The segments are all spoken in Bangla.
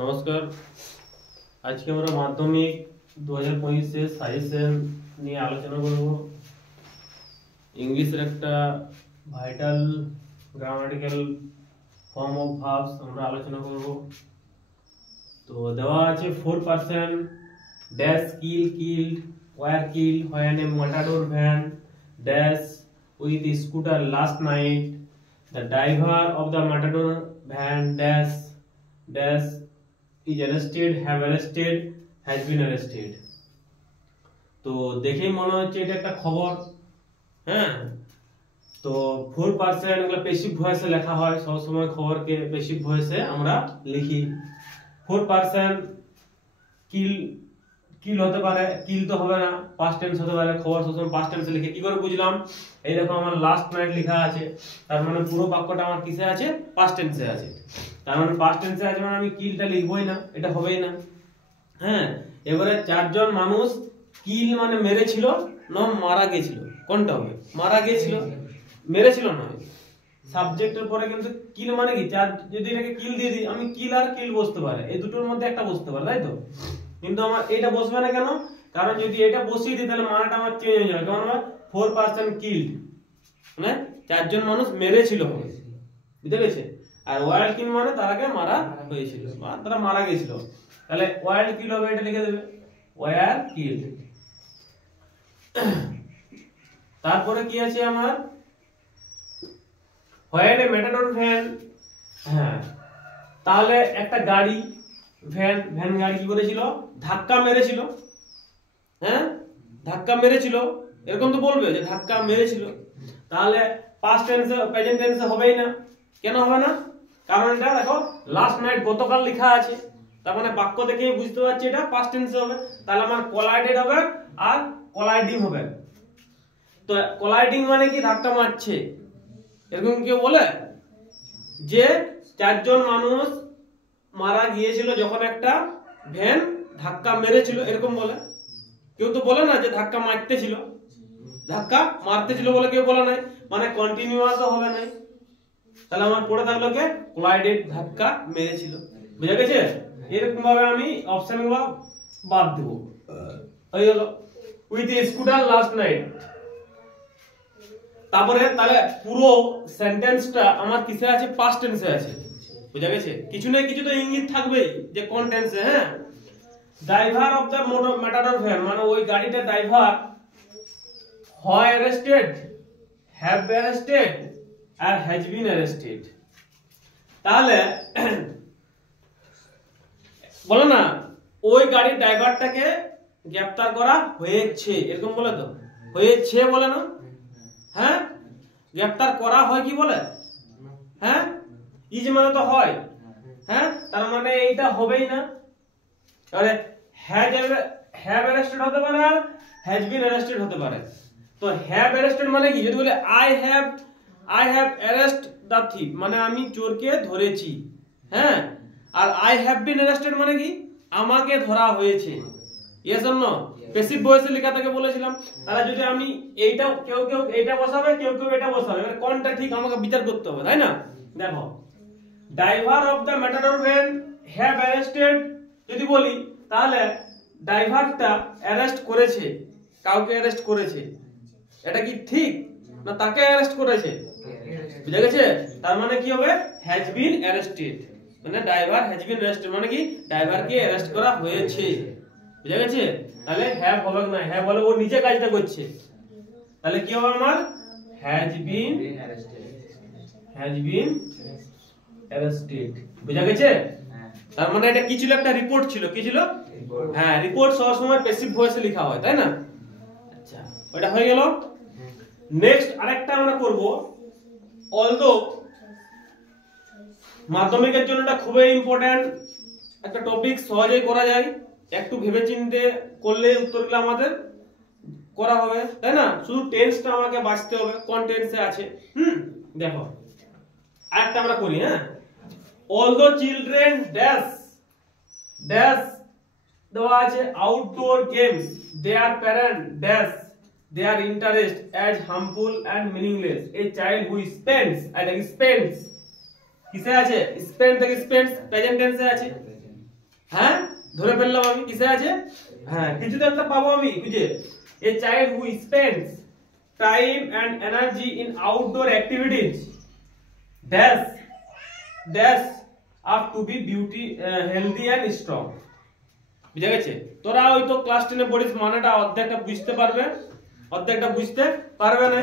নমস্কার। আজকে আমরা মাধ্যমিক 2025 এর সাজেশন নিয়ে আলোচনা করব। ইংলিশের একটা vital grammatical form of verbs আমরা আলোচনা করব। তো দেওয়া আছে 4% dash killed were killed when a matador van dash with a scooter last night. The driver of the matador van dash is arrested, has been arrested. তো দেখেই মনে হচ্ছে এটা একটা খবর। হ্যাঁ, তো 4% এগুলো প্যাসিভ ভয়েসে লেখা হয়, সব সময় খবরকে প্যাসিভ ভয়েসে আমরা লিখি। 4% কিল হতে পারে, কিল তো হবে না, পাস্ট টেন্স হতে পারে। খবর সবসময় পাস্ট টেন্সে লিখে। কি করে বুঝলাম? এই দেখো আমার লাস্ট নাইট লেখা আছে, তার মানে পুরো বাক্যটা আমার কিসে আছে? পাস্ট টেন্সে আছে। তার মানে পাস্ট টেন্সে আছে মানে আমি কিলটা লিখবই না, এটা হবেই না। হ্যাঁ, এবারে চারজন মানুষ কিল মানে মেরেছিল না মারা গেছিল, কোনটা হবে? মারা গেছিল, মেরেছিল নয়। সাবজেক্টের পরে কিন্তু কিল মানে কি, চার যদি এটাকে কিল দিয়ে দিই, আমি কিল আর কিল বসতে পারে, এই দুটোর মধ্যে একটা বসতে পারে, তাই তো? কিন্তু আমার এটা বসবে না কেন? কারণ যদি এটা বসিয়ে দিই তাহলে মানাটা আমার চেঞ্জ হয়ে যাবে। কেমন হবে? 4% কিল্ড মানে চারজন মানুষ মেরেছিল হবে, বুঝতে পেরেছে? আর ওয়াইল্ড কিল মানে তারাকে মারা হয়েছিল বা তারা মারা গেছিল। তাহলে ওয়াইল্ড কিল হবে, এটা লিখে দেবে ওয়ার কিল। তারপরে কি আছে আমার? হোয়াইট এ মেটাডোর ভ্যান। হ্যাঁ, তাহলে একটা গাড়ি ভ্যান গাড়ি কি করেছিল? ধাক্কা মেরেছিল। হ্যাঁ, ধাক্কা মেরেছিল, এরকম তো বলবে যে ধাক্কা মেরেছিল। তাহলে পাস্ট টেন্সে প্রেজেন্ট টেন্সে হবেই না। কেন হবে না? কারণ এটা দেখো লাস্ট নাইট গতকাল লেখা আছে, তার মানে বাক্য দেখেই বুঝতে পারছি এটা পাস্ট টেন্সে হবে। তাহলে আমার কোলাইডেড হবে আর কোলাইডিং হবে। তো কোলাইডিং মানে কি? ধাক্কা মারছে। এরকম কেউ বলে যে চারজন মানুষ মারা গিয়েছিল যখন একটা ভ্যান ধাক্কা মেরেছিল, এরকম বলে? কেউ তো বলে না যে ধাক্কা মারতেছিল, ধাক্কা মারতেছিল বলে কেউ বলে নাই, মানে কন্টিনিউয়াসও হবে নাই। তাহলে আমার পড়ে থাকলো কে? কোলাইডেড, ধাক্কা মেরেছিল। বুঝা গেছে? এরকম ভাবে আমি অপশনগুলো বাদ দেব। হয়ে গেল with a scooter last night. তারপরে তাহলে পুরো সেন্টেন্সটা আমার কিসে আছে? পাস্ট টেন্সে আছে। বুঝা গেছে? কিছু না কিছু তো ইঙ্গিত থাকবেই যে কোন টেন্সে। হ্যাঁ, driver of the matador van মানে ওই গাড়িটার ড্রাইভার হয় অ্যারেস্টেড, হ্যাভ বিন অ্যারেস্টেড আর হ্যাজ বিন অ্যারেস্টেড। তাহলে বলো না ওই গাড়ির ড্রাইভারটাকে গ্রেফতার করা হয়েছে, এরকম বলে তো? হয়েছে বলে না? হ্যাঁ, গ্রেফতার করা হয় কি বলে? হ্যাঁ, ইজ মানে তো হয়। হ্যাঁ, তার মানে এইটা হবেই না। তাহলে হ্যাভ অ্যারেস্টেড হতে পারে আর হ্যাজ বিন অ্যারেস্টেড হতে পারে। তো হ্যাভ অ্যারেস্টেড মানে কি? যদি বলে I have arrest the thief মানে আমি চোরকে ধরেছি। হ্যাঁ, আর আই হ্যাভ বিন অ্যারেস্টেড মানে কি? আমাকে ধরা হয়েছে। Yes or no? প্যাসিভ ভয়েসে লেখা থাকে বলেছিলাম। তাহলে যদি আমি এইটা, কেউ এইটা বসাবে, কেউ এটা বসাবে, মানে কোনটা ঠিক আমাকে বিচার করতে হবে, তাই না? দেখো driver of the matador van have arrested যদি বলি, তাহলে ড্রাইভারটা অ্যারেস্ট করেছে, কাউকে অ্যারেস্ট করেছে। এটা কি ঠিক না তাকে অ্যারেস্ট করেছে? বুঝা গেছে? তার মানে কি হবে? হ্যাজ বিন অ্যারেস্টেড মানে ড্রাইভার হ্যাজ বিন অ্যারেস্টেড মানে কি? ড্রাইভারকে অ্যারেস্ট করা হয়েছে। বুঝা গেছে? তাহলে হ্যাভ হবে না, হ্যাভ বলে ও নিজে কাজটা করছে। তাহলে কি হবে আমার? Has been arrested. বুঝা গেছে? তার মানে এটা কি ছিল? একটা রিপোর্ট ছিল। কি ছিল? হ্যাঁ, রিপোর্ট সবসময় প্যাসিভ ভয়েসে লেখা হয়, তাই না? আচ্ছা, ওটা হয়ে গেল। নেক্সট আরেকটা আমরা করব। অলদো মাধ্যমিকের জন্য এটা খুবই ইম্পর্টেন্ট একটা টপিক, সহজেই করা যায়। একটু ভেবেচিন্তে করলে উত্তরগুলো আমাদের করা হবে, তাই না? শুধু টেন্সটা আমাকে বাঁচতে হবে, কোন টেন্সে আছে। দেখো আরেকটা আমরা করি। হ্যাঁ, অলদো চিলড্রেন ড্যাশ দেওয়া আছে outdoor games their parent dash their interest as harmful and meaningless. A child who spends কিসে আছে? স্পেন্ড থেকে স্পেন্ডস প্রেজেন্ট টেন্সে আছে। হ্যাঁ ধরে ফেললাম আমি কিসে আছে, হ্যাঁ কিছু তো একটা পাবো আমি বুঝে। A child who spends time and energy in outdoor activities dash dash up to be beauty healthy and strong. বুঝা গেছে? তোরা ওই তো ক্লাস 10 এ পড়িস, মানেটা অর্ধেকটা বুঝতে পারবে, অর্ধেকটা বুঝতে পারবে না,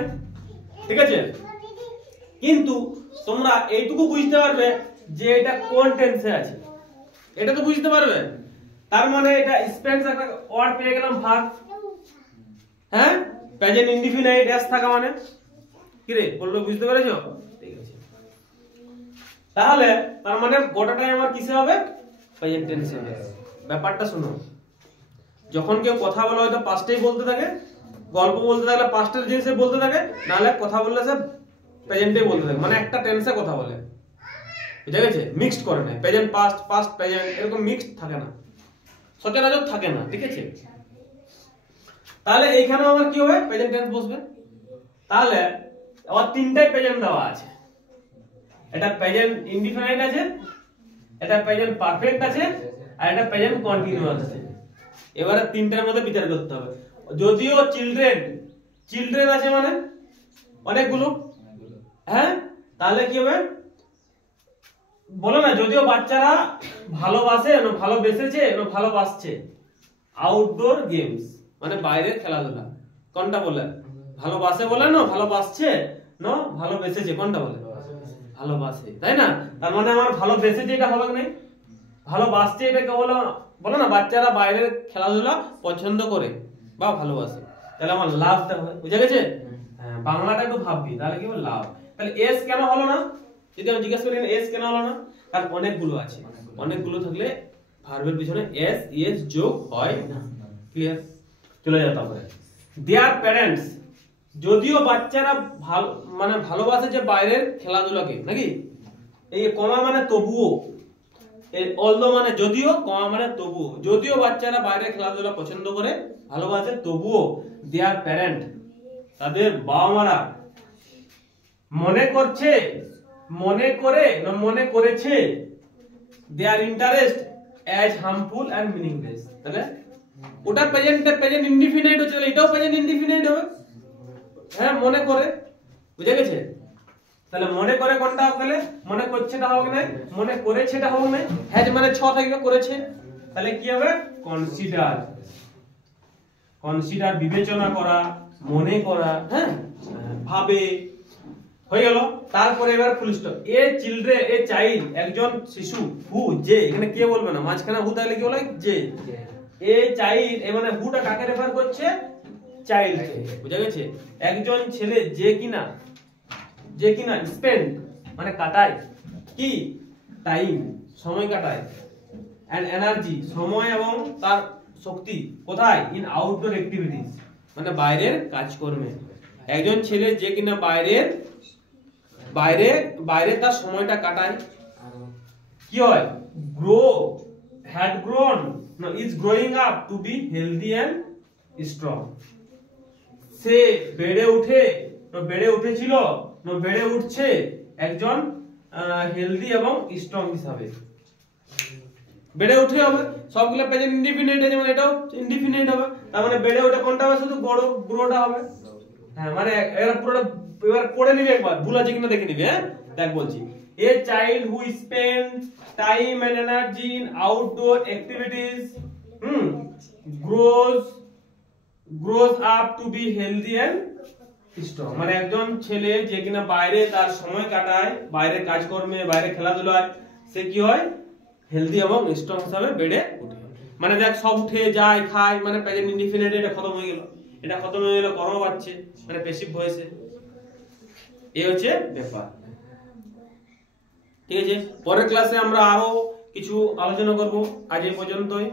ঠিক আছে? কিন্তু তোমরা এইটুকু বুঝতে পারবে যে এটা কোন টেন্সে আছে, এটা তো বুঝতে পারবে। তার মানে এটা স্পেন্স একটা ওয়ার্ড পেয়ে গেলাম, ভার্ব, হ্যাঁ প্রেজেন্ট ইনডিফিনাইট এস থাকা মানে কি রে বলবে, বুঝতে পেরেছো? ঠিক আছে, তাহলে তার মানে গোটাটাই আমার কিসে হবে, প্রেজেন্ট টেন্সে হবে। ব্যাপারটা শুনো, যখন কেউ কথা বলে হয়তো পাস্টেই বলতে থাকে, গল্প বলতে থাকলে পাস্টের জিনিসে বলতে থাকে, নাহলে কথা বললে সে প্রেজেন্টেই বলতে থাকে, মানে একটা টেন্সে কথা বলে, বুঝা গেছে? মিক্সড করে না, প্রেজেন্ট পাস্ট, পাস্ট প্রেজেন্ট এরকম মিক্সড থাকে না, সচরাচর থাকে না, ঠিক আছে? তাহলে এইখানে আমার কি হবে, প্রেজেন্ট টেন্স বসবে। তাহলে আবার তিনটাই প্রেজেন্ট দেওয়া আছে, এটা প্রেজেন্ট ইনডিফিনাইট আছে, এটা প্রেজেন্ট পারফেক্ট আছে, আর এটা প্রেজেন্ট কন্টিনিউয়াস আছে। এবারে তিনটার মধ্যে বিচার করতে হবে। যদিও চিলড্রেন, চিলড্রেন আছে মানে অনেকগুলো, হ্যাঁ তাহলে কি হবে, বলো না, যদিও বাচ্চারা ভালোবাসে না ভালোবেসেছে না ভালোবাসছে, আউটডোর গেমস মানে বাইরের খেলাধুলা, কোনটা বলে, ভালোবাসে বলে না ভালোবাসছে না ভালোবেসেছে, কোনটা বলে, ভালোবাসে, তাই না? তার মানে আমার ভালোবেসেছে এটা হবে না, ভালোবাসছে এটাকে বলো, বলো না বাচ্চারা বাইরের খেলাধুলা পছন্দ করে বা ভালোবাসে, তাহলে আমার লাভটা হয়, বুঝা গেছে? হ্যাঁ বাংলাটা একটু ভাববি, তাহলে কি হবে লাভ। তাহলে এস কেন হলো না, যদি আমি জিজ্ঞাসা করি এস কেন হলো না, তার অনেকগুলো আছে, অনেকগুলো থাকলে ভার্বের পিছনে এস এস যোগ হয় না, ক্লিয়ার? চলে যাও তারপরে, দেয়ার প্যারেন্টস, যদিও বাচ্চারা ভালো মানে ভালোবাসে যে বাইরের খেলাধুলাকে, নাকি? এই কমা মানে তবুও, এই অলদো মানে যদিও, কমা মানে তবুও, যদিও বাচ্চারা বাইরের খেলাধুলা পছন্দ করে ভালোবাসে, তবুও দেয়ার প্যারেন্ট তাদের বাবা মারা মনে করছে, মনে করে না মনে করেছে, their interest as harmful and meaningless. তাহলে ওটা প্রেজেন্ট ইনডিফিনাইট হচ্ছে, এটাও প্রেজেন্ট ইনডিফিনাইট হবে, হ্যাঁ মনে করে, বুঝে গেছে? তাহলে মনে করে কোনটা হবে, মনে করছেটা হবে না, মনে করেছেটা হবে না, হ্যাজ মানে ছ থাকবে, করেছে, তাহলে কি হবে, কনসিডার, কনসিডার বিবেচনা করা, মনে করা, হ্যাঁ ভাবে, হয়ে গেল। তারপরে এবার full stop. A children, a child একজন শিশু, হু যে, এখানে কে বলবে না, মাঝখানে হু তাহলে কি বলে, যে। এ চাইল্ড, এ মানে হুটা কাকে রেফার করছে, চাইল্ড, বুঝা গেছে? একজন ছেলে যে কিনা, যে কিনা স্পেন্ড মানে কাটায়, কি টাইম সময় কাটায়, এন্ড এনার্জি সময় এবং তার শক্তি কোথায়, ইন আউটডোর অ্যাক্টিভিটিস মানে বাইরের কাজকর্মে। একজন ছেলে যে কিনা বাইরের বাইরে বাইরে তার সময়টা কাটায়, কি হয়, গ্রো, হ্যাড গ্রোন না is growing up to be healthy and strong. সে বেড়ে উঠে না বেড়ে উঠেছিল না বেড়ে উঠছে একজন হেলদি এবং স্ট্রং হিসাবে। বেড়ে উঠে হবে, সবগুলো প্রেজেন্ট ইনডিফিনাইট, যেমন এটাও ইনডিফিনাইট হবে, তার মানে বেড়ে ওঠা কোনটা হবে, শুধু গ্রোটা হবে, হ্যাঁ মানে এরা পুরোটা এবার পড়ে নিবি, একবার ভুল আছে কিনা দেখে নিবি, হ্যাঁ দেখ বলছি। A child who spend time and energy in outdoor activities grows up to be healthy and strong মানে একজন ছেলে যে কিনা বাইরে তার সময় কাটায়, বাইরে কাজকর্মে, বাইরে খেলাধুলায়, সে কি হয়, হেলদি এবং স্ট্রং হিসাবে বেড়ে ওঠে। মানে দেখ সব উঠে যায় খায়, মানে প্রেজেন্ট ইনডিফিনিট, এটা খতম হয়ে গেল, এটা খতম হয়ে গেল, কর্ম পাচ্ছে মানে প্যাসিভ ভয়েসে। এই হচ্ছে ব্যাপার, ঠিক আছে? পরের ক্লাসে আমরা আরো কিছু আলোচনা করব, আজ এই পর্যন্তই।